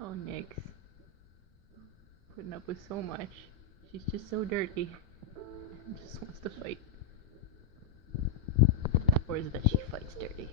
Oh, Nyx. Putting up with so much. She's just so dirty. And just wants to fight. Or is it that she fights dirty?